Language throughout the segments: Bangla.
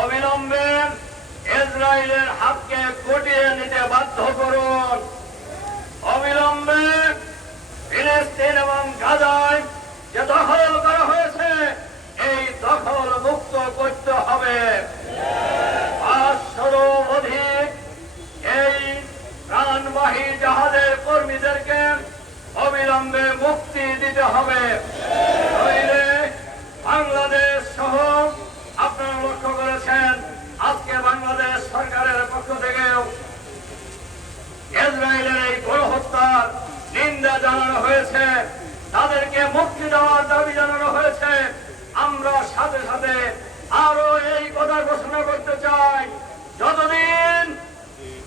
অবিলম্বে ইসরায়েলের হাতকে গুটিয়ে নিতে বাধ্য করুন। অবিলম্বে ফিলিস্তিন এবং গাজায় যে দখল করা হয়েছে এই দখল মুক্ত করতে হবে। 500 অধিক এই প্রাণবাহী জাহাজের কর্মীদেরকে অবিলম্বে মুক্তি দিতে হবে। নইলে বাংলাদেশ সহ আপনারা লক্ষ্য করেছেন আজকে বাংলাদেশ সরকারের পক্ষ থেকেও ইসরায়েলের এই গণহত্যার নিন্দা জানানো হয়েছে, তাদেরকে মুক্তি দেওয়ার দাবি জানানো হয়েছে। আমরা সাথে সাথে আরো এই কথা ঘোষণা করতে চাই, যতদিন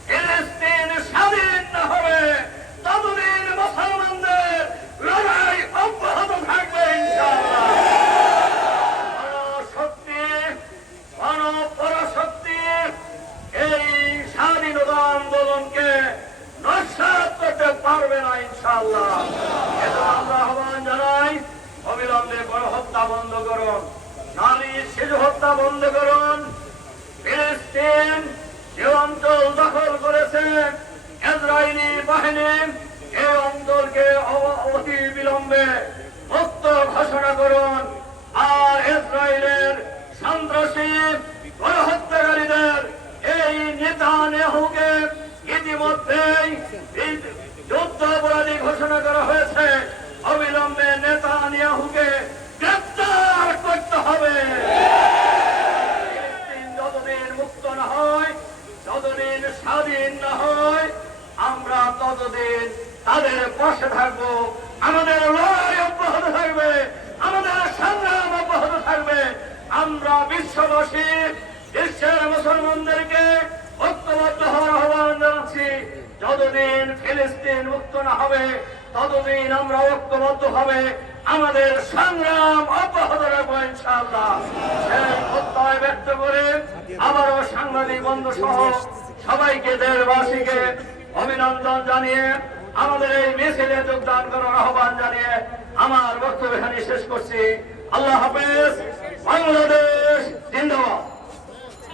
ফিলিস্তিন স্বাধীন না হবে ততদিন মুসলমানদের লড়াই অব্যাহত থাকবে ইনশাআল্লাহ। শক্তি পরাশক্তি এই স্বাধীনতা আন্দোলনকে নস্যাৎ করতে পারবে না ইনশাআল্লাহ। এটা আমরা আহ্বান জানাই, অবিলম্বে গণহত্যা বন্ধ করুন, নারী শিশু হত্যা বন্ধ করুন। ফিলিস্তিন যে অঞ্চল দখল করেছে ইসরায়েলি বাহিনী, এই অঞ্চলকে অতি বিলম্বে মুক্ত ঘোষণা করুন। আর ইসরায়েলের সন্ত্রাসী গণহত্যাকারীদের এই নেতানিয়াহুকে ইতিমধ্যেই যুদ্ধ অপরাধী ঘোষণা করা হয়েছে। অবিলম্বে নেতানিয়াহুকে গ্রেফতার করতে হবে। ফিলিস্তিন যতদিন মুক্ত না হয়, যতদিন স্বাধীন না হয়, আমরা ততদিন তাদের পাশে থাকবো। আমাদের লড়াই অব্যাহত থাকবে, আমাদের সংগ্রাম অব্যাহত থাকবে। আমরা বিশ্ববাসী বিশ্বের মুসলমানদেরকে ঐক্যবদ্ধ হওয়ার আহ্বান জানাচ্ছি। যতদিন ফিলিস্তিন মুক্ত না হবে ততদিন আমরা ঐক্যবদ্ধ হবে, আমাদের সংগ্রাম অব্যাহত রাখবো ইনশাআল্লাহ। সেই প্রত্যয় ব্যক্ত করে আবারও সাংবাদিক বন্ধু সহ সবাইকে দেশবাসীকে অভিনন্দন জানিয়ে আমাদের এই মিছিলে যোগদান করার আহ্বান জানিয়ে আমার বক্তব্য এখানে শেষ করছি। আল্লাহ হাফেজ। বাংলাদেশ জিন্দাবাদ।